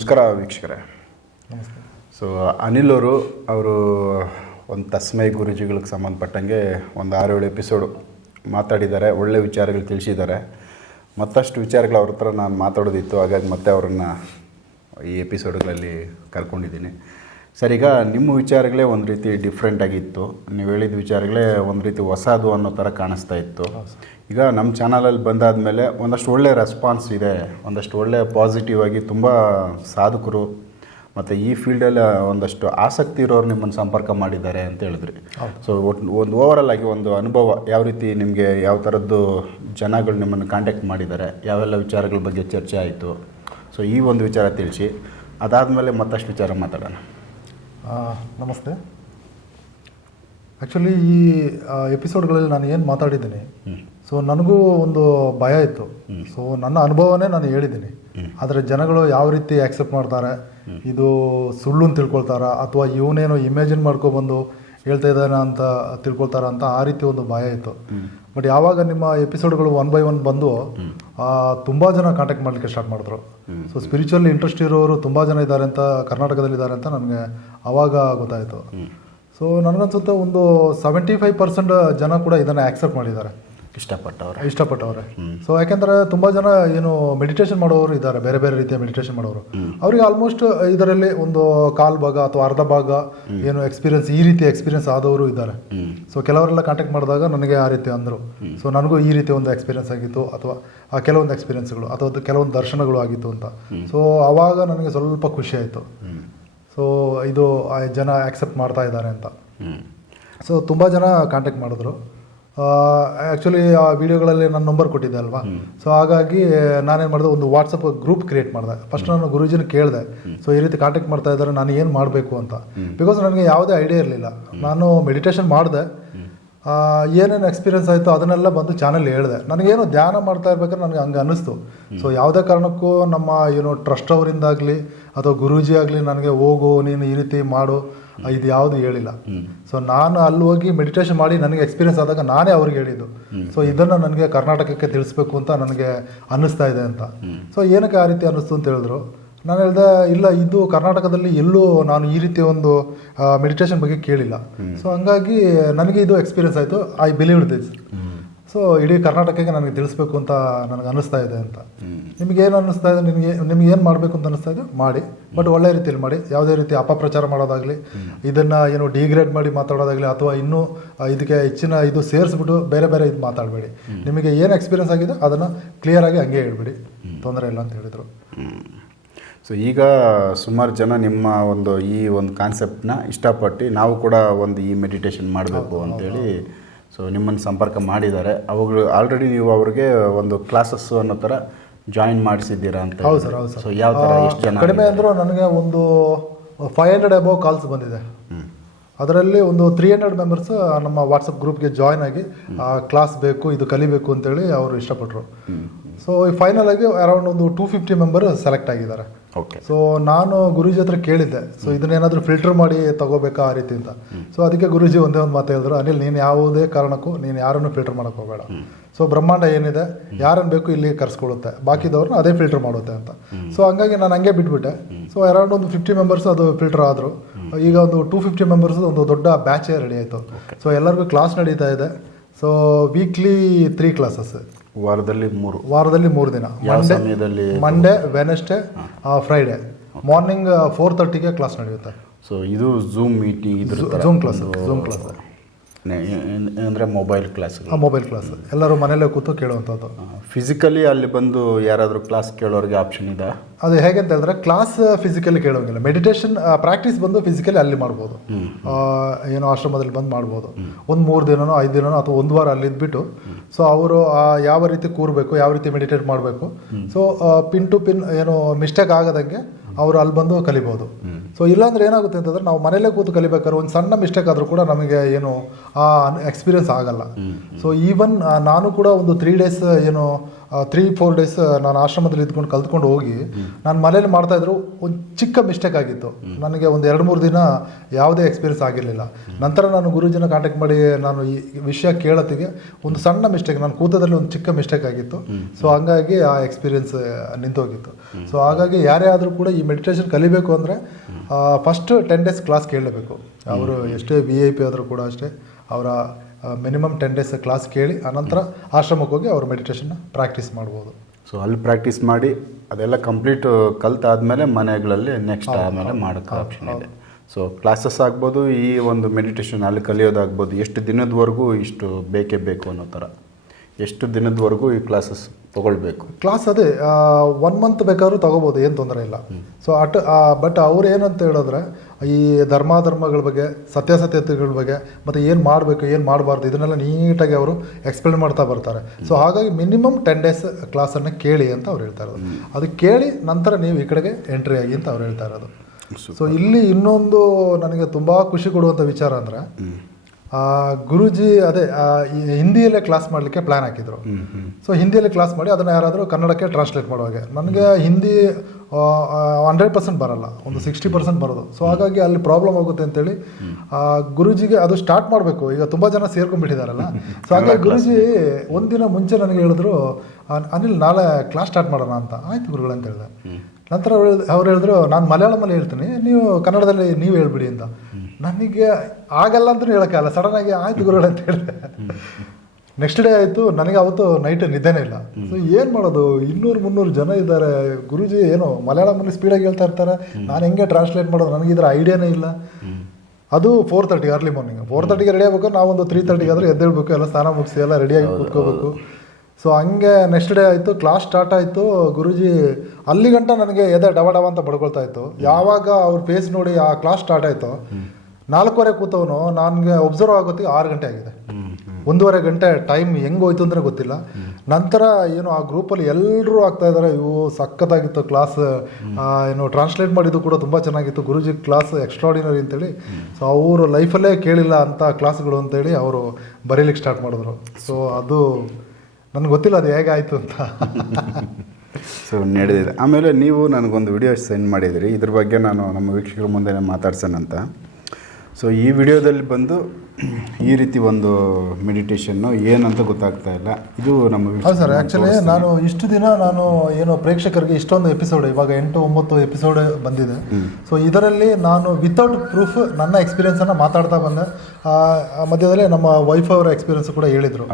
ನಮಸ್ಕಾರ ವೀಕ್ಷಕರೇ. ನಮಸ್ತೆ. ಸೊ ಅನಿಲ್ ಅವರು ಒಂದು ತಸ್ಮೈ ಗುರೂಜಿಗಳಿಗೆ ಸಂಬಂಧಪಟ್ಟಂಗೆ ಒಂದು 6-7 ಎಪಿಸೋಡು ಮಾತಾಡಿದ್ದಾರೆ, ಒಳ್ಳೆ ವಿಚಾರಗಳು ತಿಳಿಸಿದ್ದಾರೆ. ಮತ್ತಷ್ಟು ವಿಚಾರಗಳು ಅವ್ರ ಹತ್ರ ನಾನು ಮಾತಾಡೋದಿತ್ತು, ಹಾಗಾಗಿ ಮತ್ತೆ ಅವರನ್ನು ಈ ಎಪಿಸೋಡ್ಗಳಲ್ಲಿ ಕರ್ಕೊಂಡಿದ್ದೀನಿ. ಸರ್, ಈಗ ನಿಮ್ಮ ವಿಚಾರಗಳೇ ಒಂದು ರೀತಿ ಡಿಫ್ರೆಂಟಾಗಿತ್ತು, ನೀವು ಹೇಳಿದ ವಿಚಾರಗಳೇ ಒಂದು ರೀತಿ ಹೊಸದು ಅನ್ನೋ ಥರ ಕಾಣಿಸ್ತಾ ಇತ್ತು. ಈಗ ನಮ್ಮ ಚಾನಲಲ್ಲಿ ಬಂದಾದಮೇಲೆ ಒಂದಷ್ಟು ಒಳ್ಳೆ ರೆಸ್ಪಾನ್ಸ್ ಇದೆ, ಒಂದಷ್ಟು ಒಳ್ಳೆ ಪಾಸಿಟಿವ್ ಆಗಿ ತುಂಬ ಸಾಧಕರು ಮತ್ತು ಈ ಫೀಲ್ಡಲ್ಲಿ ಒಂದಷ್ಟು ಆಸಕ್ತಿ ಇರೋರು ನಿಮ್ಮನ್ನು ಸಂಪರ್ಕ ಮಾಡಿದ್ದಾರೆ ಅಂತ ಹೇಳಿದ್ರಿ. ಸೊ ಒಂದು ಓವರಾಲ್ ಆಗಿ ಒಂದು ಅನುಭವ ಯಾವ ರೀತಿ ನಿಮಗೆ, ಯಾವ ಥರದ್ದು ಜನಗಳು ನಿಮ್ಮನ್ನು ಕಾಂಟ್ಯಾಕ್ಟ್ ಮಾಡಿದ್ದಾರೆ, ಯಾವೆಲ್ಲ ವಿಚಾರಗಳ ಬಗ್ಗೆ ಚರ್ಚೆ ಆಯಿತು, ಸೊ ಈ ಒಂದು ವಿಚಾರ ತಿಳಿಸಿ, ಅದಾದಮೇಲೆ ಮತ್ತಷ್ಟು ವಿಚಾರ ಮಾತಾಡೋಣ. ನಮಸ್ತೆ. ಆ್ಯಕ್ಚುಲಿ ಈ ಎಪಿಸೋಡ್ಗಳಲ್ಲಿ ನಾನು ಏನು ಮಾತಾಡಿದ್ದೀನಿ, ಸೊ ನನಗೂ ಒಂದು ಭಯ ಇತ್ತು. ಸೊ ನನ್ನ ಅನುಭವನೇ ನಾನು ಹೇಳಿದ್ದೀನಿ. ಆದರೆ ಜನಗಳು ಯಾವ ರೀತಿ ಆಕ್ಸೆಪ್ಟ್ ಮಾಡ್ತಾರೆ, ಇದು ಸುಳ್ಳು ಅಂತ ತಿಳ್ಕೊಳ್ತಾರ ಅಥವಾ ಇವನೇನೋ ಇಮ್ಯಾಜಿನ್ ಮಾಡ್ಕೊಬಂದು ಹೇಳ್ತಾ ಇದ್ದಾನೆ ಅಂತ ತಿಳ್ಕೊಳ್ತಾರ ಅಂತ ಆ ರೀತಿ ಒಂದು ಭಯ ಇತ್ತು. ಬಟ್ ಯಾವಾಗ ನಿಮ್ಮ ಎಪಿಸೋಡ್ಗಳು 1 by 1 ಬಂದು ತುಂಬ ಜನ ಕಾಂಟ್ಯಾಕ್ಟ್ ಮಾಡಲಿಕ್ಕೆ ಸ್ಟಾರ್ಟ್ ಮಾಡಿದ್ರು. ಸೊ ಸ್ಪಿರಿಚುವಲ್ ಇಂಟ್ರೆಸ್ಟ್ ಇರೋರು ತುಂಬ ಜನ ಇದ್ದಾರೆ ಅಂತ, ಕರ್ನಾಟಕದಲ್ಲಿದ್ದಾರೆ ಅಂತ ನನಗೆ ಆವಾಗ ಗೊತ್ತಾಯಿತು. ಸೊ ನನಗನ್ಸುತ್ತೆ ಒಂದು 75% ಜನ ಕೂಡ ಇದನ್ನು ಆಕ್ಸೆಪ್ಟ್ ಮಾಡಿದ್ದಾರೆ, ಇಷ್ಟಪಟ್ಟವ್ರೆ. ಸೊ ಯಾಕೆಂದರೆ ತುಂಬ ಜನ ಏನು ಮೆಡಿಟೇಷನ್ ಮಾಡೋರು ಇದ್ದಾರೆ, ಬೇರೆ ಬೇರೆ ರೀತಿಯ ಮೆಡಿಟೇಷನ್ ಮಾಡೋರು. ಅವರಿಗೆ ಆಲ್ಮೋಸ್ಟ್ ಇದರಲ್ಲಿ ಒಂದು ಕಾಲು ಭಾಗ ಅಥವಾ ಅರ್ಧ ಭಾಗ ಏನು ಎಕ್ಸ್ಪೀರಿಯನ್ಸ್, ಈ ರೀತಿ ಎಕ್ಸ್ಪೀರಿಯನ್ಸ್ ಆದವರು ಇದ್ದಾರೆ. ಸೊ ಕೆಲವರೆಲ್ಲ ಕಾಂಟ್ಯಾಕ್ಟ್ ಮಾಡಿದಾಗ ನನಗೆ ಆ ರೀತಿ ಅಂದರು. ಸೊ ನನಗೂ ಈ ರೀತಿ ಒಂದು ಎಕ್ಸ್ಪೀರಿಯನ್ಸ್ ಆಗಿತ್ತು, ಅಥವಾ ಆ ಕೆಲವೊಂದು ಎಕ್ಸ್ಪೀರಿಯನ್ಸ್ಗಳು ಅಥವಾ ಕೆಲವೊಂದು ದರ್ಶನಗಳು ಆಗಿತ್ತು ಅಂತ. ಸೊ ಆವಾಗ ನನಗೆ ಸ್ವಲ್ಪ ಖುಷಿ ಆಯಿತು. ಸೊ ಇದು ಜನ ಆಕ್ಸೆಪ್ಟ್ ಮಾಡ್ತಾ ಇದ್ದಾರೆ ಅಂತ. ಸೊ ತುಂಬ ಜನ ಕಾಂಟ್ಯಾಕ್ಟ್ ಮಾಡಿದ್ರು. ಆ್ಯಕ್ಚುಲಿ ಆ ವಿಡಿಯೋಗಳಲ್ಲಿ ನನ್ನ ನಂಬರ್ ಕೊಟ್ಟಿದ್ದೆ ಅಲ್ವಾ. ಸೊ ಹಾಗಾಗಿ ನಾನೇನು ಮಾಡಿದೆ, ಒಂದು ವಾಟ್ಸಪ್ ಗ್ರೂಪ್ ಕ್ರಿಯೇಟ್ ಮಾಡಿದೆ. ಫಸ್ಟ್ ನಾನು ಗುರೂಜಿನ ಕೇಳಿದೆ, ಸೊ ಈ ರೀತಿ ಕಾಂಟ್ಯಾಕ್ಟ್ ಮಾಡ್ತಾ ಇದ್ದಾರೆ, ನಾನು ಏನು ಮಾಡಬೇಕು ಅಂತ. ಬಿಕಾಸ್ ನನಗೆ ಯಾವುದೇ ಐಡಿಯಾ ಇರಲಿಲ್ಲ. ನಾನು ಮೆಡಿಟೇಷನ್ ಮಾಡಿದೆ, ಏನೇನು ಎಕ್ಸ್ಪೀರಿಯನ್ಸ್ ಆಯಿತು ಅದನ್ನೆಲ್ಲ ಬಂದು ಚಾನಲ್ ಹೇಳಿದೆ. ನನಗೇನು ಧ್ಯಾನ ಮಾಡ್ತಾ ಇರ್ಬೇಕಾದ್ರೆ ನನಗೆ ಹಂಗೆ ಅನ್ನಿಸ್ತು. ಸೊ ಯಾವುದೇ ಕಾರಣಕ್ಕೂ ನಮ್ಮ ಏನು ಟ್ರಸ್ಟ್ ಅವರಿಂದಾಗಲಿ ಅಥವಾ ಗುರೂಜಿ ಆಗಲಿ ನನಗೆ ಹೋಗು ನೀನು ಈ ರೀತಿ ಮಾಡು ಇದು ಯಾವುದು ಹೇಳಿಲ್ಲ. ಸೊ ನಾನು ಅಲ್ಲಿ ಹೋಗಿ ಮೆಡಿಟೇಷನ್ ಮಾಡಿ ನನಗೆ ಎಕ್ಸ್ಪೀರಿಯನ್ಸ್ ಆದಾಗ ನಾನೇ ಅವ್ರಿಗೆ ಹೇಳಿದ್ದು. ಸೊ ಇದನ್ನು ನನಗೆ ಕರ್ನಾಟಕಕ್ಕೆ ತಿಳಿಸ್ಬೇಕು ಅಂತ ನನಗೆ ಅನ್ನಿಸ್ತಾ ಇದೆ ಅಂತ. ಸೊ ಏನಕ್ಕೆ ಆ ರೀತಿ ಅನ್ನಿಸ್ತು ಅಂತ ಹೇಳಿದ್ರು. ನಾನು ಹೇಳಿದೆ, ಇಲ್ಲ, ಇದು ಕರ್ನಾಟಕದಲ್ಲಿ ಎಲ್ಲೂ ನಾನು ಈ ರೀತಿಯ ಒಂದು ಮೆಡಿಟೇಷನ್ ಬಗ್ಗೆ ಕೇಳಿಲ್ಲ. ಸೊ ಹಂಗಾಗಿ ನನಗೆ ಇದು ಎಕ್ಸ್ಪೀರಿಯನ್ಸ್ ಆಯಿತು. I believe this. ಸೊ ಇಡೀ ಕರ್ನಾಟಕಕ್ಕೆ ನನಗೆ ತಿಳಿಸ್ಬೇಕು ಅಂತ ನನಗೆ ಅನ್ನಿಸ್ತಾ ಇದೆ ಅಂತ. ನಿಮಗೇನು ಅನ್ನಿಸ್ತಾ ಇದೆ, ನಿಮ್ಗೆ ಏನು ಮಾಡಬೇಕು ಅಂತ ಅನ್ನಿಸ್ತಾ ಇದೆ ಮಾಡಿ, ಬಟ್ ಒಳ್ಳೆ ರೀತಿಯಲ್ಲಿ ಮಾಡಿ. ಯಾವುದೇ ರೀತಿ ಅಪಪ್ರಚಾರ ಮಾಡೋದಾಗಲಿ, ಇದನ್ನು ಏನು ಡಿಗ್ರೇಡ್ ಮಾಡಿ ಮಾತಾಡೋದಾಗಲಿ, ಅಥವಾ ಇನ್ನೂ ಇದಕ್ಕೆ ಹೆಚ್ಚಿನ ಇದು ಸೇರಿಸ್ಬಿಟ್ಟು ಬೇರೆ ಬೇರೆ ಇದು ಮಾತಾಡಬೇಡಿ. ನಿಮಗೆ ಏನು ಎಕ್ಸ್ಪೀರಿಯನ್ಸ್ ಆಗಿದೆ ಅದನ್ನು ಕ್ಲಿಯರಾಗಿ ಹಂಗೆ ಹೇಳ್ಬಿಡಿ, ತೊಂದರೆ ಇಲ್ಲ ಅಂತ ಹೇಳಿದರು. ಸೊ ಈಗ ಸುಮಾರು ಜನ ನಿಮ್ಮ ಈ ಒಂದು ಕಾನ್ಸೆಪ್ಟನ್ನ ಇಷ್ಟಪಟ್ಟು ನಾವು ಕೂಡ ಈ ಮೆಡಿಟೇಷನ್ ಮಾಡಬೇಕು ಅಂತೇಳಿ ಸೊ ನಿಮ್ಮನ್ನು ಸಂಪರ್ಕ ಮಾಡಿದ್ದಾರೆ. ಅವುಗಳು ಆಲ್ರೆಡಿ ನೀವು ಅವ್ರಿಗೆ ಒಂದು ಕ್ಲಾಸಸ್ ಅನ್ನೋ ಥರ ಜಾಯಿನ್ ಮಾಡಿಸಿದ್ದೀರಾ ಅಂತ? ಹೌದು ಸರ್, ಹೌದು ಸರ್. ಸೊ ಯಾವ ಥರ, ಎಷ್ಟು ಜನ? ಕಡಿಮೆ ಅಂದರೂ ನನಗೆ ಒಂದು 500 ಅಬೌವ್ ಕಾಲ್ಸ್ ಬಂದಿದೆ. ಅದರಲ್ಲಿ ಒಂದು 300 ಮೆಂಬರ್ಸ್ ನಮ್ಮ ವಾಟ್ಸಪ್ ಗ್ರೂಪ್ಗೆ ಜಾಯ್ನ್ ಆಗಿ ಕ್ಲಾಸ್ ಬೇಕು, ಇದು ಕಲಿಬೇಕು ಅಂತೇಳಿ ಅವರು ಇಷ್ಟಪಟ್ಟರು. ಸೊ ಫೈನಲ್ ಆಗಿ ಅರೌಂಡ್ ಒಂದು 250 ಮೆಂಬರ್ ಸೆಲೆಕ್ಟ್ ಆಗಿದ್ದಾರೆ. ಓಕೆ. ಸೊ ನಾನು ಗುರೂಜಿ ಹತ್ರ ಕೇಳಿದ್ದೆ, ಸೊ ಇದನ್ನೇನಾದರೂ ಫಿಲ್ಟರ್ ಮಾಡಿ ತಗೋಬೇಕಾ ಆ ರೀತಿ ಅಂತ. ಸೊ ಅದಕ್ಕೆ ಗುರೂಜಿ ಒಂದೇ ಒಂದು ಮಾತು ಹೇಳಿದ್ರು, ಅನಿಲ್, ನೀನು ಯಾವುದೇ ಕಾರಣಕ್ಕೂ ನೀನು ಯಾರನ್ನು ಫಿಲ್ಟರ್ ಮಾಡೋಕೆ ಹೋಗಬೇಡ. ಸೊ ಬ್ರಹ್ಮಾಂಡ ಏನಿದೆ, ಯಾರನ್ನು ಬೇಕು ಇಲ್ಲಿ ಕರ್ಸ್ಕೊಳ್ಳುತ್ತೆ, ಬಾಕಿದವ್ರನ್ನ ಅದೇ ಫಿಲ್ಟರ್ ಮಾಡುತ್ತೆ ಅಂತ. ಸೊ ಹಂಗಾಗಿ ನಾನು ಹಂಗೆ ಬಿಟ್ಬಿಟ್ಟೆ. ಸೊ ಅರೌಂಡ್ ಒಂದು 50 ಮೆಂಬರ್ಸ್ ಅದು ಫಿಲ್ಟರ್ ಆದರು. ಈಗ ಒಂದು 250 ಮೆಂಬರ್ಸ್ ಒಂದು ದೊಡ್ಡ ಬ್ಯಾಚೇ ರೆಡಿ ಆಯಿತು. ಸೊ ಎಲ್ಲರಿಗೂ ಕ್ಲಾಸ್ ನಡೀತಾ ಇದೆ. ಸೊ ವೀಕ್ಲಿ 3 ಕ್ಲಾಸಸ್, ವಾರದಲ್ಲಿ 3 ದಿನ. ಮಂಡೇ, ವೆನೆಸ್ಡೇ, ಫ್ರೈಡೇ ಮಾರ್ನಿಂಗ್ 4:30ಗೆ ಕ್ಲಾಸ್ ನಡೆಯುತ್ತೆ. ಸೊ ಇದು ಝೂಮ್ ಮೀಟಿಂಗ್, ಝೂಮ್ ಕ್ಲಾಸ್ ಅಂದರೆ ಮೊಬೈಲ್ ಕ್ಲಾಸ್ ಎಲ್ಲರೂ ಮನೇಲೇ ಕೂತು ಕೇಳುವಂಥದ್ದು. ಫಿಸಿಕಲಿ ಅಲ್ಲಿ ಬಂದು ಯಾರಾದರೂ ಕ್ಲಾಸ್ ಕೇಳೋರಿಗೆ ಆಪ್ಷನ್ ಇದೆ? ಅದು ಹೇಗೆ ಅಂತ ಹೇಳಿದ್ರೆ, ಕ್ಲಾಸ್ ಫಿಸಿಕಲಿ ಕೇಳೋಂಗಿಲ್ಲ. ಮೆಡಿಟೇಷನ್ ಪ್ರಾಕ್ಟೀಸ್ ಬಂದು ಫಿಸಿಕಲಿ ಅಲ್ಲಿ ಮಾಡ್ಬೋದು, ಏನು ಆಶ್ರಮದಲ್ಲಿ ಬಂದು ಮಾಡ್ಬೋದು. ಒಂದು 3 ದಿನನೋ 5 ದಿನನೋ ಅಥವಾ 1 ವಾರ ಅಲ್ಲಿ ಇದ್ಬಿಟ್ಟು, ಸೊ ಅವರು ಯಾವ ರೀತಿ ಕೂರಬೇಕು, ಯಾವ ರೀತಿ ಮೆಡಿಟೇಟ್ ಮಾಡಬೇಕು, ಸೊ ಪಿನ್ ಟು ಪಿನ್ ಏನು ಮಿಸ್ಟೇಕ್ ಆಗದಂಗೆ ಅವರು ಅಲ್ಲಿ ಬಂದು ಕಲಿಬೋದು. ಸೊ ಇಲ್ಲಾಂದ್ರೆ ಏನಾಗುತ್ತೆ ಅಂತಂದ್ರೆ, ನಾವು ಮನೇಲೇ ಕೂತು ಕಲಿಬೇಕಾದ್ರೆ ಒಂದು ಸಣ್ಣ ಮಿಸ್ಟೇಕ್ ಆದರೂ ಕೂಡ ನಮಗೆ ಏನು ಆ ಎಕ್ಸ್ಪೀರಿಯನ್ಸ್ ಆಗಲ್ಲ. ಸೊ ಈವನ್ ನಾನು ಕೂಡ ಒಂದು 3 days ಏನು 3-4 ಡೇಸ್ ನಾನು ಆಶ್ರಮದಲ್ಲಿ ಇದ್ಕೊಂಡು ಕಲ್ತ್ಕೊಂಡು ಹೋಗಿ ನಾನು ಮನೇಲಿ ಮಾಡ್ತಾಯಿದ್ರು ಒಂದು ಚಿಕ್ಕ ಮಿಸ್ಟೇಕ್ ಆಗಿತ್ತು. ನನಗೆ ಒಂದು 2-3 ದಿನ ಯಾವುದೇ ಎಕ್ಸ್ಪೀರಿಯನ್ಸ್ ಆಗಿರಲಿಲ್ಲ. ನಂತರ ನಾನು ಗುರೂಜಿನ ಕಾಂಟ್ಯಾಕ್ಟ್ ಮಾಡಿ ನಾನು ಈ ವಿಷಯ ಕೇಳೋತ್ತಿಗೆ ಒಂದು ಸಣ್ಣ ಮಿಸ್ಟೇಕ್, ನಾನು ಕೂತದಲ್ಲಿ ಒಂದು ಚಿಕ್ಕ ಮಿಸ್ಟೇಕ್ ಆಗಿತ್ತು. ಸೊ ಹಂಗಾಗಿ ಆ ಎಕ್ಸ್ಪೀರಿಯನ್ಸ್ ನಿಂತೋಗಿತ್ತು. ಸೊ ಹಾಗಾಗಿ ಯಾರೇ ಆದರೂ ಕೂಡ ಈ ಮೆಡಿಟೇಷನ್ ಕಲಿಬೇಕು ಅಂದರೆ ಫಸ್ಟ್ 10 ಡೇಸ್ ಕ್ಲಾಸ್ ಕೇಳಲೇಬೇಕು. ಅವರು ಎಷ್ಟೇ VIP ಆದರೂ ಕೂಡ ಅಷ್ಟೇ, ಅವರ ಮಿನಿಮಮ್ 10 ಡೇಸ್ ಕ್ಲಾಸ್ ಕೇಳಿ ಆನಂತರ ಆಶ್ರಮಕ್ಕೆ ಹೋಗಿ ಅವರು ಮೆಡಿಟೇಷನ್ನ ಪ್ರಾಕ್ಟೀಸ್ ಮಾಡ್ಬೋದು. ಸೊ ಅಲ್ಲಿ ಪ್ರಾಕ್ಟೀಸ್ ಮಾಡಿ ಅದೆಲ್ಲ ಕಂಪ್ಲೀಟ್ ಕಲ್ತಾದ್ಮೇಲೆ ಮನೆಗಳಲ್ಲಿ ನೆಕ್ಸ್ಟ್ ಆಮೇಲೆ ಮಾಡೋಕ್ಕೆ ಆಪ್ಷನ್ ಇದೆ. ಸೊ ಕ್ಲಾಸಸ್ ಆಗ್ಬೋದು, ಈ ಒಂದು ಮೆಡಿಟೇಷನ್ ಅಲ್ಲಿ ಕಲಿಯೋದಾಗ್ಬೋದು. ಎಷ್ಟು ದಿನದವರೆಗೂ ಇಷ್ಟು ಬೇಕೇ ಬೇಕು ಅನ್ನೋ ಥರ, ಎಷ್ಟು ದಿನದವರೆಗೂ ಈ ಕ್ಲಾಸಸ್ ತೊಗೊಳ್ಬೇಕು? ಕ್ಲಾಸ್ ಅದೇ 1 ಮಂತ್ ಬೇಕಾದ್ರೂ ತೊಗೋಬೋದು, ಏನು ತೊಂದರೆ ಇಲ್ಲ. ಸೊ ಬಟ್ ಅವ್ರು ಏನಂತ ಹೇಳಿದ್ರೆ ಈ ಧರ್ಮಗಳ ಬಗ್ಗೆ, ಸತ್ಯಾಸತ್ಯತೆಗಳ ಬಗ್ಗೆ, ಮತ್ತು ಏನು ಮಾಡಬೇಕು ಏನು ಮಾಡಬಾರ್ದು ಇದನ್ನೆಲ್ಲ ನೀಟಾಗಿ ಅವರು ಎಕ್ಸ್ಪ್ಲೇನ್ ಮಾಡ್ತಾ ಬರ್ತಾರೆ. ಸೊ ಹಾಗಾಗಿ ಮಿನಿಮಮ್ 10 ಡೇಸ್ ಕ್ಲಾಸನ್ನು ಕೇಳಿ ಅಂತ ಅವ್ರು ಹೇಳ್ತಾ ಇರೋದು. ಅದು ಕೇಳಿ ನಂತರ ನೀವು ಈ ಕಡೆಗೆ ಎಂಟ್ರಿ ಆಗಿ ಅಂತ ಅವ್ರು ಹೇಳ್ತಾ ಇರೋದು. ಸೊ ಇಲ್ಲಿ ಇನ್ನೊಂದು ನನಗೆ ತುಂಬ ಖುಷಿ ಕೊಡುವಂಥ ವಿಚಾರ ಅಂದರೆ ಗುರೂಜಿ ಅದೇ ಹಿಂದಿಯಲ್ಲೇ ಕ್ಲಾಸ್ ಮಾಡಲಿಕ್ಕೆ ಪ್ಲ್ಯಾನ್ ಹಾಕಿದ್ರು. ಸೊ ಹಿಂದಿಯಲ್ಲೇ ಕ್ಲಾಸ್ ಮಾಡಿ ಅದನ್ನು ಯಾರಾದರೂ ಕನ್ನಡಕ್ಕೆ ಟ್ರಾನ್ಸ್ಲೇಟ್ ಮಾಡುವಾಗೆ. ನನಗೆ ಹಿಂದಿ 100% ಬರಲ್ಲ, ಒಂದು 60% ಬರೋದು. ಸೊ ಹಾಗಾಗಿ ಅಲ್ಲಿ ಪ್ರಾಬ್ಲಮ್ ಆಗುತ್ತೆ ಅಂತೇಳಿ ಗುರೂಜಿಗೆ ಅದು ಸ್ಟಾರ್ಟ್ ಮಾಡಬೇಕು. ಈಗ ತುಂಬ ಜನ ಸೇರ್ಕೊಂಡ್ಬಿಟ್ಟಿದ್ದಾರಲ್ಲ. ಸೊ ಹಾಗಾಗಿ ಗುರೂಜಿ ಒಂದಿನ ಮುಂಚೆ ನನಗೆ ಹೇಳಿದ್ರು, ಅನಿಲ್ ನಾಳೆ ಕ್ಲಾಸ್ ಸ್ಟಾರ್ಟ್ ಮಾಡೋಣ ಅಂತ. ಆಯ್ತು ಗುರುಗಳು ಅಂತ ಹೇಳಿದೆ. ನಂತರ ಅವ್ರು ಹೇಳಿದ್ರು, ನಾನು ಮಲಯಾಳಮಲ್ಲಿ ಹೇಳ್ತೀನಿ, ನೀವು ಕನ್ನಡದಲ್ಲಿ ನೀವು ಹೇಳ್ಬಿಡಿ ಅಂತ. ನನಗೆ ಆಗಲ್ಲ ಅಂತಲೂ ಹೇಳೋಕ್ಕಾಗಲ್ಲ, ಸಡನ್ನಾಗಿ ಆಯ್ತು ಗುರುಗಳು ಅಂತ ಹೇಳಿದೆ. ನೆಕ್ಸ್ಟ್ ಡೇ ಆಯಿತು, ನನಗೆ ಅವತ್ತು ನೈಟ್ ನಿದ್ದೆನೇ ಇಲ್ಲ. ಸೊ ಏನು ಮಾಡೋದು, 200-300 ಜನ ಇದ್ದಾರೆ. ಗುರೂಜಿ ಏನು ಮಲಯಾಳಮಲ್ಲಿ ಸ್ಪೀಡಾಗಿ ಹೇಳ್ತಾ ಇರ್ತಾರೆ, ನಾನು ಹೆಂಗೆ ಟ್ರಾನ್ಸ್ಲೇಟ್ ಮಾಡೋದು, ನನಗೆ ಇದರ ಐಡಿಯಾನೇ ಇಲ್ಲ. ಅದು 4:30 ಅರ್ಲಿ ಮಾರ್ನಿಂಗ್ 4:30ಗೆ ರೆಡಿ ಆಗಬೇಕು. ನಾವೊಂದು 3:30 ಆದರೂ ಎದ್ದೇಳಬೇಕು, ಎಲ್ಲ ಸ್ನಾನ ಮುಗಿಸಿ ಎಲ್ಲ ರೆಡಿಯಾಗಿ ಕೂತ್ಕೋಬೇಕು. ಸೊ ಹಂಗೆ ನೆಕ್ಸ್ಟ್ ಡೇ ಆಯಿತು, ಕ್ಲಾಸ್ ಸ್ಟಾರ್ಟ್ ಆಯಿತು. ಗುರೂಜಿ ಅಲ್ಲಿ ಗಂಟ ನನಗೆ ಎದೆ ಡವ ಅಂತ ಬಡ್ಕೊಳ್ತಾ ಇತ್ತು. ಯಾವಾಗ ಅವ್ರ ಫೇಸ್ ನೋಡಿ ಆ ಕ್ಲಾಸ್ ಸ್ಟಾರ್ಟ್ ಆಯಿತು, 4:15 ಕೂತವನು ನನಗೆ ಒಬ್ಸರ್ವ್ ಆಗೋತ್ತಿಗೆ 6 ಗಂಟೆ ಆಗಿದೆ. 1.5 ಗಂಟೆ ಟೈಮ್ ಹೆಂಗೆ ಹೋಯ್ತು ಅಂದರೆ ಗೊತ್ತಿಲ್ಲ. ನಂತರ ಏನು ಆ ಗ್ರೂಪಲ್ಲಿ ಎಲ್ಲರೂ ಆಗ್ತಾ ಇದ್ದಾರೆ. ಇವು ಸಖತ್ತಾಗಿತ್ತು ಕ್ಲಾಸ್. ಏನು ಟ್ರಾನ್ಸ್ಲೇಟ್ ಮಾಡಿದ್ದು ಕೂಡ ತುಂಬ ಚೆನ್ನಾಗಿತ್ತು. ಗುರೂಜಿ ಕ್ಲಾಸ್ ಎಕ್ಸ್ಟ್ರಾಡಿನರಿ ಅಂತೇಳಿ. ಸೊ ಅವರು ಲೈಫಲ್ಲೇ ಕೇಳಿಲ್ಲ ಅಂಥ ಕ್ಲಾಸ್ಗಳು ಅಂತೇಳಿ ಅವರು ಬರೀಲಿಕ್ಕೆ ಸ್ಟಾರ್ಟ್ ಮಾಡಿದ್ರು. ಸೊ ಅದು ನನಗೆ ಗೊತ್ತಿಲ್ಲ ಅದು ಹೇಗಾಯಿತು ಅಂತ. ಸೊ ನಡೆದಿದೆ. ಆಮೇಲೆ ನೀವು ನನಗೊಂದು ವಿಡಿಯೋ ಸೆಂಡ್ ಮಾಡಿದಿರಿ, ಇದ್ರ ಬಗ್ಗೆ ನಾನು ನಮ್ಮ ವೀಕ್ಷಕರ ಮುಂದೆ ಮಾತಾಡ್ಸೋಣಂತ. ಸೊ ಈ ವಿಡಿಯೋದಲ್ಲಿ ಬಂದು ಈ ರೀತಿ ಒಂದು ಮೆಡಿಟೇಷನ್ನು ಏನಂತ ಗೊತ್ತಾಗ್ತಾ ಇಲ್ಲ. ಇದು ನಮ್ಮ ಹೌದು ಸರ್, ಆ್ಯಕ್ಚುಲಿ ನಾನು ಇಷ್ಟು ದಿನ ನಾನು ಏನು ಪ್ರೇಕ್ಷಕರಿಗೆ ಇಷ್ಟೊಂದು ಎಪಿಸೋಡ್, ಇವಾಗ 8-9 ಎಪಿಸೋಡ್ ಬಂದಿದೆ. ಸೊ ಇದರಲ್ಲಿ ನಾನು ವಿತೌಟ್ ಪ್ರೂಫ್ ನನ್ನ ಎಕ್ಸ್ಪೀರಿಯನ್ಸನ್ನು ಮಾತಾಡ್ತಾ ಬಂದೆ. ಮಧ್ಯದಲ್ಲಿ ನಮ್ಮ ವೈಫ್ ಅವರ ಎಕ್ಸ್ಪೀರಿಯನ್ಸ್ ಕೂಡ ಹೇಳಿದರು.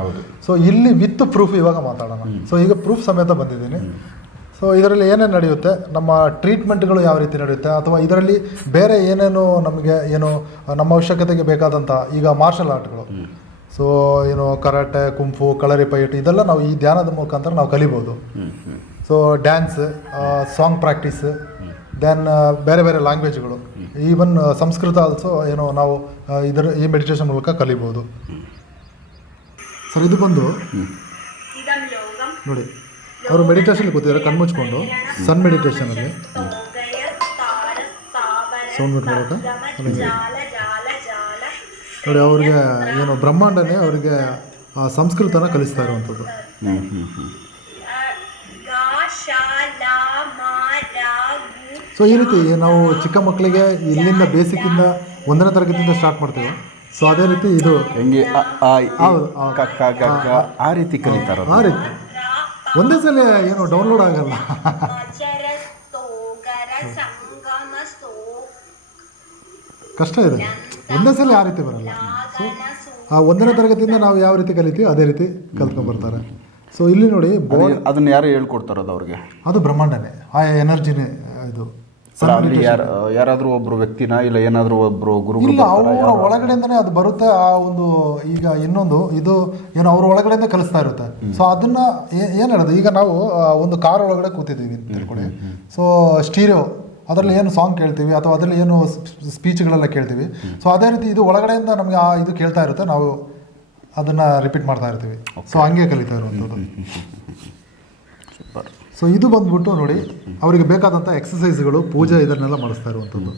ಸೊ ಇಲ್ಲಿ ವಿತ್ ಪ್ರೂಫ್ ಇವಾಗ ಮಾತಾಡೋಣ. ಸೊ ಈಗ ಪ್ರೂಫ್ ಸಮೇತ ಬಂದಿದ್ದೀನಿ. ಸೊ ಇದರಲ್ಲಿ ಏನೇನು ನಡೆಯುತ್ತೆ, ನಮ್ಮ ಟ್ರೀಟ್ಮೆಂಟ್ಗಳು ಯಾವ ರೀತಿ ನಡೆಯುತ್ತೆ, ಅಥವಾ ಇದರಲ್ಲಿ ಬೇರೆ ಏನೇನು ನಮಗೆ ಏನು ನಮ್ಮ ಅವಶ್ಯಕತೆಗೆ ಬೇಕಾದಂಥ ಈಗ ಮಾರ್ಷಲ್ ಆರ್ಟ್ಗಳು, ಸೊ ಏನು ಕರಾಟೆ, ಕುಂಫು, ಕಳರಿಪಯಟ್ ಇದೆಲ್ಲ ನಾವು ಈ ಧ್ಯಾನದ ಮುಖಾಂತರ ನಾವು ಕಲಿಬೋದು. So dance, song practice, then ಬೇರೆ ಬೇರೆ ಲ್ಯಾಂಗ್ವೇಜ್ಗಳು, ಈವನ್ ಸಂಸ್ಕೃತ ಆಲ್ಸೋ ಏನು ನಾವು ಈ ಮೆಡಿಟೇಷನ್ ಮೂಲಕ ಕಲಿಬೋದು. ಸರ್ ಇದು ಬಂದು ನೋಡಿ, ಅವರು ಮೆಡಿಟೇಷನ್ ಕೂತಿದ್ದಾರೆ ಕಣ್ಮುಚ್ಕೊಂಡು, ಸನ್ ಮೆಡಿಟೇಷನಲ್ಲಿ ಸೌಂಡ್ ಬಿಟ್ಕೊಳಕ ನೋಡಿ. ಅವ್ರಿಗೆ ಏನು ಬ್ರಹ್ಮಾಂಡನೇ ಅವರಿಗೆ ಸಂಸ್ಕೃತನ ಕಲಿಸ್ತಾ ಇರುವಂಥದ್ದು. ಸೊ ಈ ರೀತಿ ನಾವು ಚಿಕ್ಕ ಮಕ್ಕಳಿಗೆ ಇಲ್ಲಿಂದ ಬೇಸಿಕ್ಕಿಂದ 1ನೇ ತರಗತಿಯಿಂದ ಸ್ಟಾರ್ಟ್ ಮಾಡ್ತೇವೆ. ಸೊ ಅದೇ ರೀತಿ ಇದು ಹೆಂಗೆ ಆ ರೀತಿ ಕಲಿತಾರ. ಆ ರೀತಿ ಒಂದೇ ಸಲ ಏನು ಡೌನ್ಲೋಡ್ ಆಗಲ್ಲ. ಕಷ್ಟ ಇದೆ, ಒಂದೇ ಸಲ ಆ ರೀತಿ ಬರಲ್ಲ. ಸೊ ಆ 1ನೇ ತರಗತಿಯಿಂದ ನಾವು ಯಾವ ರೀತಿ ಕಲಿತೀವಿ ಅದೇ ರೀತಿ ಕಲ್ತ್ಕೊಂಡ್ಬರ್ತಾರೆ. ಸೊ ಇಲ್ಲಿ ನೋಡಿ, ಅದನ್ನು ಯಾರು ಹೇಳ್ಕೊಡ್ತಾರ? ಅದು ಅವ್ರಿಗೆ ಅದು ಬ್ರಹ್ಮಾಂಡನೇ, ಆ ಎನರ್ಜಿನೇ. ಇದು ಯಾರಾದರೂ ಒಬ್ರು ವ್ಯಕ್ತಿನ ಇಲ್ಲ ಏನಾದರೂ ಒಬ್ರು ಗುರು ಇಲ್ಲ, ಅವರ ಒಳಗಡೆಯಿಂದನೇ ಅದು ಬರುತ್ತೆ. ಆ ಒಂದು ಈಗ ಇನ್ನೊಂದು ಇದು ಏನು ಅವ್ರ ಒಳಗಡೆಯಿಂದ ಕಲಿಸ್ತಾ ಇರುತ್ತೆ. ಸೊ ಅದನ್ನ ಏನು ಹೇಳೋದು, ಈಗ ನಾವು ಒಂದು ಕಾರ್ ಒಳಗಡೆ ಕೂತಿದ್ದೀವಿ ಅಂತ ತಿಳ್ಕೊಳ್ಳಿ. ಸೊ ಸ್ಟೀರಿಯೋ ಅದರಲ್ಲಿ ಏನು ಸಾಂಗ್ ಕೇಳ್ತೀವಿ ಅಥವಾ ಅದರಲ್ಲಿ ಏನು ಸ್ಪೀಚ್ಗಳೆಲ್ಲ ಕೇಳ್ತೀವಿ. ಸೊ ಅದೇ ರೀತಿ ಇದು ಒಳಗಡೆಯಿಂದ ನಮಗೆ ಆ ಇದು ಕೇಳ್ತಾ ಇರುತ್ತೆ, ನಾವು ಅದನ್ನು ರಿಪೀಟ್ ಮಾಡ್ತಾ ಇರ್ತೀವಿ. ಸೊ ಹಂಗೆ ಕಲಿತಾ ಇರುವಂಥದ್ದು. ಸೊ ಇದು ಬಂದ್ಬಿಟ್ಟು ನೋಡಿ, ಅವರಿಗೆ ಬೇಕಾದಂಥ ಎಕ್ಸಸೈಸ್ಗಳು, ಪೂಜೆ ಇದನ್ನೆಲ್ಲ ಮಾಡಿಸ್ತಾ ಇರುವಂಥದ್ದು.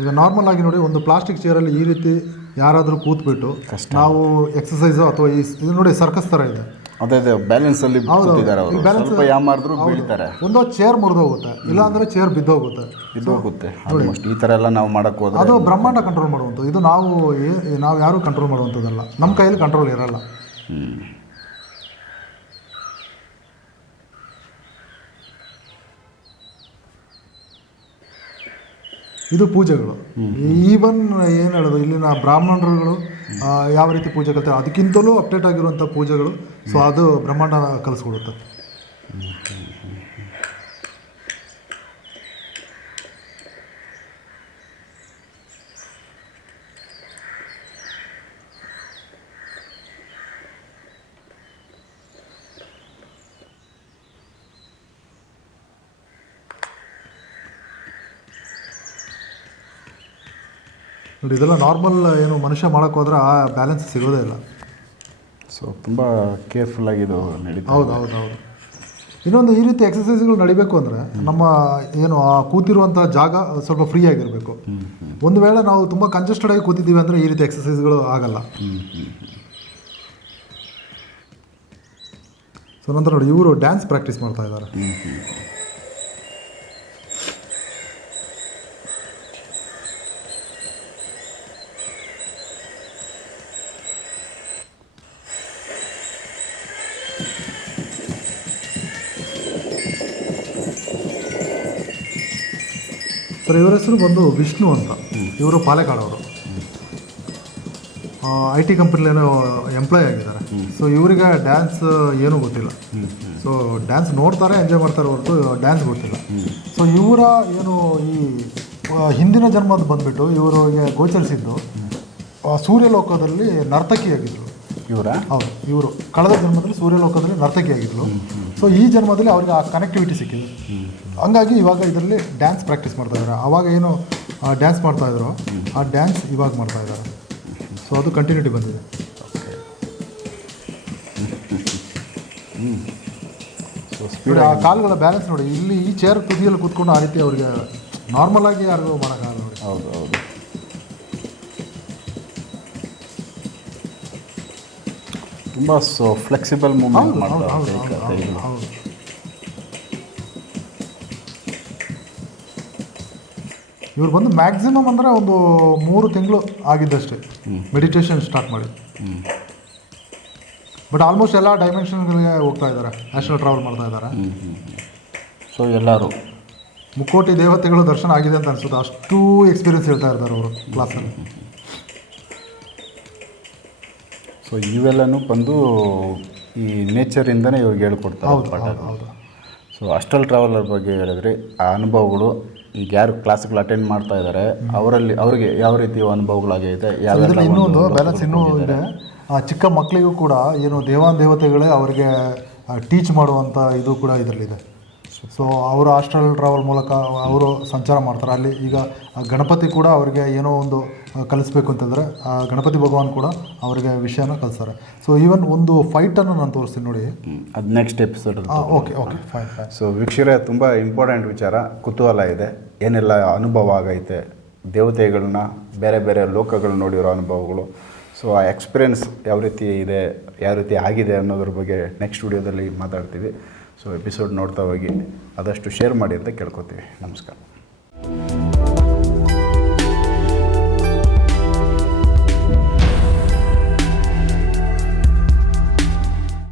ಈಗ ನಾರ್ಮಲ್ ಆಗಿ ನೋಡಿ, ಒಂದು ಪ್ಲಾಸ್ಟಿಕ್ ಚೇರಲ್ಲಿ ಈ ರೀತಿ ಯಾರಾದರೂ ಕೂತ್ಬಿಟ್ಟು ನಾವು ಎಕ್ಸಸೈಸು ಅಥವಾ ಇದು ನೋಡಿ ಸರ್ಕಸ್ ಥರ ಇದೆ. ಅದೇ ಬ್ಯಾಲೆನ್ಸಲ್ಲಿ ಕೂತಿದ್ದಾರೆ ಅವರು, ಸ್ವಲ್ಪ ಯಾಮಾರಿದ್ರು ಬೀಳ್ತಾರೆ. ಒಂದೋ ಚೇರ್ ಮುರಿದೋಗುತ್ತೆ, ಇಲ್ಲಾಂದರೆ ಚೇರ್ ಬಿದ್ದೋಗುತ್ತೆ. ಬಿದ್ದೋಗುತ್ತೆ ಆಲ್ಮೋಸ್ಟ್. ಈ ಥರ ಎಲ್ಲ ನಾವು ಮಾಡೋಕ್ಕೆ ಹೋದ್ರೆ ಅದು ಬ್ರಹ್ಮಾಂಡ ಕಂಟ್ರೋಲ್ ಮಾಡುವಂಥದ್ದು. ಇದು ನಾವು ಯಾರೂ ಕಂಟ್ರೋಲ್ ಮಾಡುವಂಥದ್ದಲ್ಲ, ನಮ್ಮ ಕೈಯಲ್ಲಿ ಕಂಟ್ರೋಲ್ ಇರಲ್ಲ. ಇದು ಪೂಜೆಗಳು. ಈವನ್ ಏನು ಹೇಳೋದು, ಇಲ್ಲಿನ ಬ್ರಾಹ್ಮಣರುಗಳು ಯಾವ ರೀತಿ ಪೂಜೆ ಕಲಿತಾರೆ ಅದಕ್ಕಿಂತಲೂ ಅಪ್ಡೇಟ್ ಆಗಿರುವಂಥ ಪೂಜೆಗಳು. ಸೊ ಅದು ಬ್ರಹ್ಮಾಂಡ ಕಲಿಸ್ಕೊಡುತ್ತೆ. ನೋಡಿ, ಇದೆಲ್ಲ ನಾರ್ಮಲ್ ಏನು ಮನುಷ್ಯ ಮಾಡೋಕ್ಕೆ ಹೋದ್ರೆ ಆ ಬ್ಯಾಲೆನ್ಸ್ ಸಿಗೋದೇ ಇಲ್ಲ. ಸೊ ತುಂಬ ಕೇರ್ಫುಲ್ಲಾಗಿ ಇದು ನಡೀತಾ. ಹೌದು. ಇನ್ನೊಂದು, ಈ ರೀತಿ ಎಕ್ಸಸೈಸ್ಗಳು ನಡಿಬೇಕು ಅಂದರೆ ನಮ್ಮ ಏನು ಆ ಕೂತಿರುವಂಥ ಜಾಗ ಸ್ವಲ್ಪ ಫ್ರೀ ಆಗಿರಬೇಕು. ಒಂದು ವೇಳೆ ನಾವು ತುಂಬ ಕಂಜೆಸ್ಟೆಡ್ ಆಗಿ ಕೂತಿದ್ದೀವಿ ಅಂದರೆ ಈ ರೀತಿ ಎಕ್ಸಸೈಸ್ಗಳು ಆಗಲ್ಲ. ಸೊ ನಂತರ ನೋಡಿ, ಇವರು ಡ್ಯಾನ್ಸ್ ಪ್ರಾಕ್ಟೀಸ್ ಮಾಡ್ತಾ ಇದ್ದಾರೆ. ಸರ್, ಇವರ ಹೆಸರು ಬಂದು ವಿಷ್ಣು ಅಂತ. ಇವರು ಪಾಲೆಕಾಡವರು. IT ಕಂಪ್ನಿಲೇನೋ ಎಂಪ್ಲಾಯ್ ಆಗಿದ್ದಾರೆ. ಸೊ ಇವರಿಗೆ ಡ್ಯಾನ್ಸ್ ಏನೂ ಗೊತ್ತಿಲ್ಲ. ಸೊ ಡ್ಯಾನ್ಸ್ ನೋಡ್ತಾರೆ, ಎಂಜಾಯ್ ಮಾಡ್ತಾರೆ ಹೊರತು ಡ್ಯಾನ್ಸ್ ಗೊತ್ತಿಲ್ಲ. ಸೊ ಇವರ ಏನು ಈ ಹಿಂದಿನ ಜನ್ಮದ ಬಂದುಬಿಟ್ಟು ಇವರಿಗೆ ಗೋಚರಿಸಿದ್ದು ಸೂರ್ಯಲೋಕದಲ್ಲಿ ನರ್ತಕಿಯಾಗಿದ್ದರು. ಹೌದು, ಇವರು ಕಳೆದ ಜನ್ಮದಲ್ಲಿ ಸೂರ್ಯಲೋಕದಲ್ಲಿ ನರ್ತಕಿಯಾಗಿದ್ದರು. ಸೊ ಈ ಜನ್ಮದಲ್ಲಿ ಅವ್ರಿಗೆ ಆ ಕನೆಕ್ಟಿವಿಟಿ ಸಿಕ್ಕಿದೆ. ಹಂಗಾಗಿ ಇವಾಗ ಇದರಲ್ಲಿ ಡ್ಯಾನ್ಸ್ ಪ್ರಾಕ್ಟೀಸ್ ಮಾಡ್ತಾ ಇದ್ದಾರೆ. ಆವಾಗ ಏನು ಡ್ಯಾನ್ಸ್ ಮಾಡ್ತಾಯಿದ್ರು ಆ ಡ್ಯಾನ್ಸ್ ಇವಾಗ ಮಾಡ್ತಾ ಇದ್ದಾರೆ. ಸೊ ಅದು ಕಂಟಿನ್ಯೂಟಿ ಬಂದಿದೆ. ನೋಡಿ, ಆ ಕಾಲುಗಳ ಬ್ಯಾಲೆನ್ಸ್ ನೋಡಿ. ಇಲ್ಲಿ ಈ ಚೇರ್ ತುದಿಯಲ್ಲಿ ಕೂತ್ಕೊಂಡು ಆ ರೀತಿ ಅವ್ರಿಗೆ ನಾರ್ಮಲ್ ಆಗಿ ಯಾರಿಗೂ ಮಾಡೋಕ್ಕಾಗಲ್ಲ ನೋಡಿ. ಹೌದು. ತುಂಬ ಫ್ಲೆಕ್ಸಿಬಲ್ ಮೂವ್ಮೆಂಟ್ ಮಾಡ್ತಾರೆ. ಹೌದು. ಇವ್ರು ಬಂದು ಮ್ಯಾಕ್ಸಿಮಮ್ ಅಂದರೆ ಒಂದು 3 ತಿಂಗಳು ಆಗಿದ್ದಷ್ಟೇ ಮೆಡಿಟೇಷನ್ ಸ್ಟಾರ್ಟ್ ಮಾಡಿ. ಬಟ್ ಆಲ್ಮೋಸ್ಟ್ ಎಲ್ಲ ಡೈಮೆನ್ಷನ್ಗಳಿಗೆ ಹೋಗ್ತಾ ಇದ್ದಾರೆ, ನ್ಯಾಷನಲ್ ಟ್ರಾವೆಲ್ ಮಾಡ್ತಾ ಇದ್ದಾರೆ. ಸೊ ಎಲ್ಲರೂ ಮುಕ್ಕೋಟಿ ದೇವತೆಗಳು ದರ್ಶನ ಆಗಿದೆ ಅಂತ ಅನಿಸುತ್ತೆ. ಅಷ್ಟು ಎಕ್ಸ್ಪೀರಿಯನ್ಸ್ ಹೇಳ್ತಾ ಇರ್ತಾರೆ ಅವರು ಕ್ಲಾಸಲ್ಲಿ. ಸೊ ಇವೆಲ್ಲನೂ ಬಂದು ಈ ನೇಚರಿಂದನೇ ಇವ್ರಿಗೆ ಹೇಳ್ಕೊಡ್ತಾರೆ. ಹೌದು. ಸೊ ಅಸ್ಟ್ರಲ್ ಟ್ರಾವೆಲರ್ ಬಗ್ಗೆ ಹೇಳಿದ್ರೆ ಆ ಅನುಭವಗಳು ಈಗ ಯಾರು ಕ್ಲಾಸ್ಗಳು ಅಟೆಂಡ್ ಮಾಡ್ತಾ ಇದ್ದಾರೆ ಅವರಿಗೆ ಯಾವ ರೀತಿ ಅನುಭವಗಳಾಗಿದೆ, ಇದರಲ್ಲಿ ಇನ್ನೊಂದು ಬ್ಯಾಲೆನ್ಸ್ ಇನ್ನೂ ಇದೆ. ಚಿಕ್ಕ ಮಕ್ಕಳಿಗೂ ಕೂಡ ಏನು ದೇವತೆಗಳೇ ಅವರಿಗೆ ಟೀಚ್ ಮಾಡುವಂಥ ಇದು ಕೂಡ ಇದರಲ್ಲಿದೆ. ಸೊ ಅವರು ಆಸ್ಟ್ರಲ್ ಟ್ರಾವೆಲ್ ಮೂಲಕ ಅವರು ಸಂಚಾರ ಮಾಡ್ತಾರೆ. ಅಲ್ಲಿ ಈಗ ಗಣಪತಿ ಕೂಡ ಅವರಿಗೆ ಏನೋ ಒಂದು ಕಲಿಸ್ಬೇಕು ಅಂತಂದರೆ ಆ ಗಣಪತಿ ಭಗವಾನ್ ಕೂಡ ಅವರಿಗೆ ವಿಷಯನ ಕಲಿಸ್ತಾರೆ. ಸೊ ಈವನ್ ಒಂದು ಫೈಟನ್ನು ನಾನು ತೋರಿಸ್ತೀನಿ ನೋಡಿ, ಅದು next episode. Okay fine. So ವೀಕ್ಷಕರೇ, ತುಂಬ ಇಂಪಾರ್ಟೆಂಟ್ ವಿಚಾರ, ಕುತೂಹಲ ಇದೆ. ಏನೆಲ್ಲ ಅನುಭವ ಆಗೈತೆ, ದೇವತೆಗಳನ್ನ ಬೇರೆ ಬೇರೆ ಲೋಕಗಳು ನೋಡಿರೋ ಅನುಭವಗಳು. ಸೊ ಆ ಎಕ್ಸ್ಪೀರಿಯೆನ್ಸ್ ಯಾವ ರೀತಿ ಇದೆ, ಯಾವ ರೀತಿ ಆಗಿದೆ ಅನ್ನೋದ್ರ ಬಗ್ಗೆ ನೆಕ್ಸ್ಟ್ ವಿಡಿಯೋದಲ್ಲಿ ಮಾತಾಡ್ತೀವಿ. ಸೊ ಎಪಿಸೋಡ್ ನೋಡ್ತಾ ಹೋಗಿ ಆದಷ್ಟು ಶೇರ್ ಮಾಡಿ ಅಂತ ಕೇಳ್ಕೊತೀವಿ. ನಮಸ್ಕಾರ.